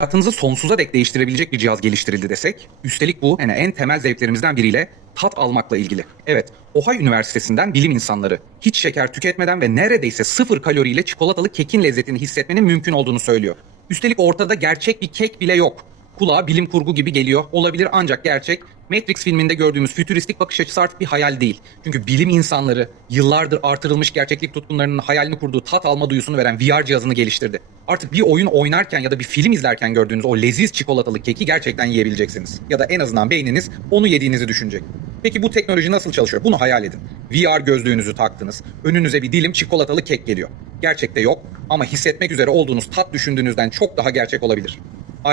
hayatınızı sonsuza dek değiştirebilecek bir cihaz geliştirildi desek, üstelik bu yani en temel zevklerimizden biriyle tat almakla ilgili. Evet, Ohio Üniversitesi'nden bilim insanları hiç şeker tüketmeden ve neredeyse sıfır kaloriyle çikolatalı kekin lezzetini hissetmenin mümkün olduğunu söylüyor. Üstelik ortada gerçek bir kek bile yok. Kulağa bilim kurgu gibi geliyor. Olabilir ancak gerçek. Matrix filminde gördüğümüz fütüristik bakış açısı artık bir hayal değil. Çünkü bilim insanları yıllardır artırılmış gerçeklik tutkunlarının hayalini kurduğu tat alma duyusunu veren VR cihazını geliştirdi. Artık bir oyun oynarken ya da bir film izlerken gördüğünüz o leziz çikolatalı keki gerçekten yiyebileceksiniz. Ya da en azından beyniniz onu yediğinizi düşünecek. Peki bu teknoloji nasıl çalışıyor? Bunu hayal edin. VR gözlüğünüzü taktınız. Önünüze bir dilim çikolatalı kek geliyor. Gerçekte yok ama hissetmek üzere olduğunuz tat düşündüğünüzden çok daha gerçek olabilir.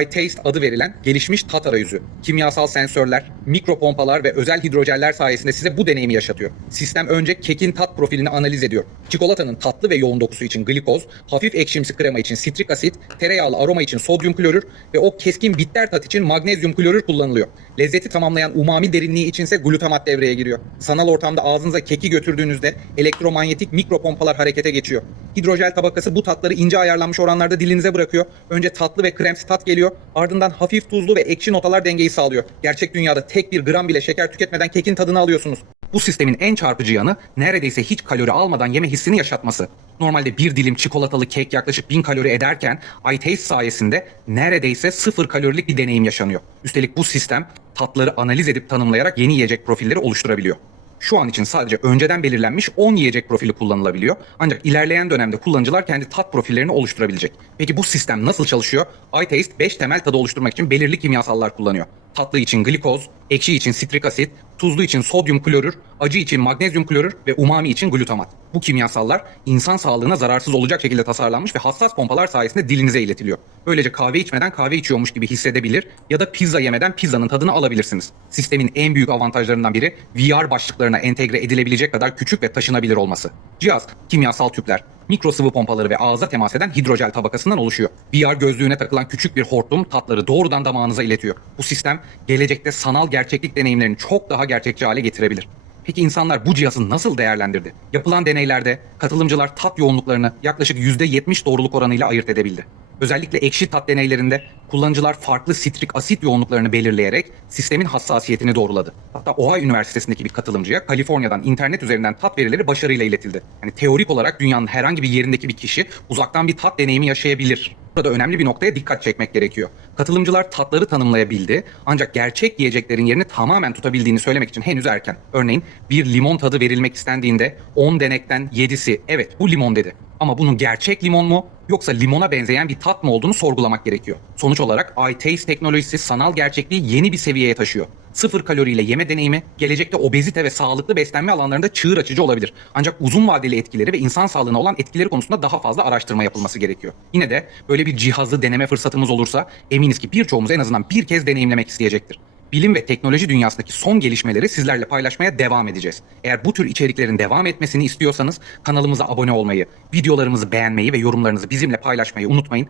iTaste adı verilen gelişmiş tat arayüzü, kimyasal sensörler, mikropompalar ve özel hidrojeller sayesinde size bu deneyimi yaşatıyor. Sistem önce kekin tat profilini analiz ediyor. Çikolatanın tatlı ve yoğun dokusu için glikoz, hafif ekşimsi krema için sitrik asit, tereyağlı aroma için sodyum klorür ve o keskin bitter tat için magnezyum klorür kullanılıyor. Lezzeti tamamlayan umami derinliği içinse glutamat devreye giriyor. Sanal ortamda ağzınıza keki götürdüğünüzde elektromanyetik mikropompalar harekete geçiyor. Hidrojel tabakası bu tatları ince ayarlanmış oranlarda dilinize bırakıyor. Önce tatlı ve kremsi tat geliyor. Ardından hafif tuzlu ve ekşi notalar dengeyi sağlıyor. Gerçek dünyada tek bir gram bile şeker tüketmeden kekin tadını alıyorsunuz. Bu sistemin en çarpıcı yanı neredeyse hiç kalori almadan yeme hissini yaşatması. Normalde bir dilim çikolatalı kek yaklaşık 1000 kalori ederken iTaste sayesinde neredeyse sıfır kalorilik bir deneyim yaşanıyor. Üstelik bu sistem tatları analiz edip tanımlayarak yeni yiyecek profilleri oluşturabiliyor. Şu an için sadece önceden belirlenmiş 10 yiyecek profili kullanılabiliyor. Ancak ilerleyen dönemde kullanıcılar kendi tat profillerini oluşturabilecek. Peki bu sistem nasıl çalışıyor? iTaste 5 temel tadı oluşturmak için belirli kimyasallar kullanıyor. Tatlı için glikoz, ekşi için sitrik asit, tuzlu için sodyum klorür, acı için magnezyum klorür ve umami için glutamat. Bu kimyasallar insan sağlığına zararsız olacak şekilde tasarlanmış ve hassas pompalar sayesinde dilinize iletiliyor. Böylece kahve içmeden kahve içiyormuş gibi hissedebilir ya da pizza yemeden pizzanın tadını alabilirsiniz. Sistemin en büyük avantajlarından biri VR başlıklarına entegre edilebilecek kadar küçük ve taşınabilir olması. Cihaz, kimyasal tüpler, mikro sıvı pompaları ve ağza temas eden hidrojel tabakasından oluşuyor. VR gözlüğüne takılan küçük bir hortum tatları doğrudan damağınıza iletiyor. Bu sistem gelecekte sanal gerçeklik deneyimlerini çok daha gerçekçi hale getirebilir. Peki insanlar bu cihazı nasıl değerlendirdi? Yapılan deneylerde katılımcılar tat yoğunluklarını yaklaşık %70 doğruluk oranıyla ayırt edebildi. Özellikle ekşi tat deneylerinde kullanıcılar farklı sitrik asit yoğunluklarını belirleyerek sistemin hassasiyetini doğruladı. Hatta Ohio Üniversitesi'ndeki bir katılımcıya Kaliforniya'dan internet üzerinden tat verileri başarıyla iletildi. Yani teorik olarak dünyanın herhangi bir yerindeki bir kişi uzaktan bir tat deneyimi yaşayabilir. Burada önemli bir noktaya dikkat çekmek gerekiyor. Katılımcılar tatları tanımlayabildi ancak gerçek yiyeceklerin yerini tamamen tutabildiğini söylemek için henüz erken. Örneğin bir limon tadı verilmek istendiğinde 10 denekten 7'si evet bu limon dedi. Ama bunun gerçek limon mu yoksa limona benzeyen bir tat mı olduğunu sorgulamak gerekiyor. Sonuç olarak iTaste teknolojisi sanal gerçekliği yeni bir seviyeye taşıyor. Sıfır kaloriyle yeme deneyimi gelecekte obezite ve sağlıklı beslenme alanlarında çığır açıcı olabilir. Ancak uzun vadeli etkileri ve insan sağlığına olan etkileri konusunda daha fazla araştırma yapılması gerekiyor. Yine de böyle bir cihazı deneme fırsatımız olursa eminiz ki birçoğumuz en azından bir kez deneyimlemek isteyecektir. Bilim ve teknoloji dünyasındaki son gelişmeleri sizlerle paylaşmaya devam edeceğiz. Eğer bu tür içeriklerin devam etmesini istiyorsanız kanalımıza abone olmayı, videolarımızı beğenmeyi ve yorumlarınızı bizimle paylaşmayı unutmayın.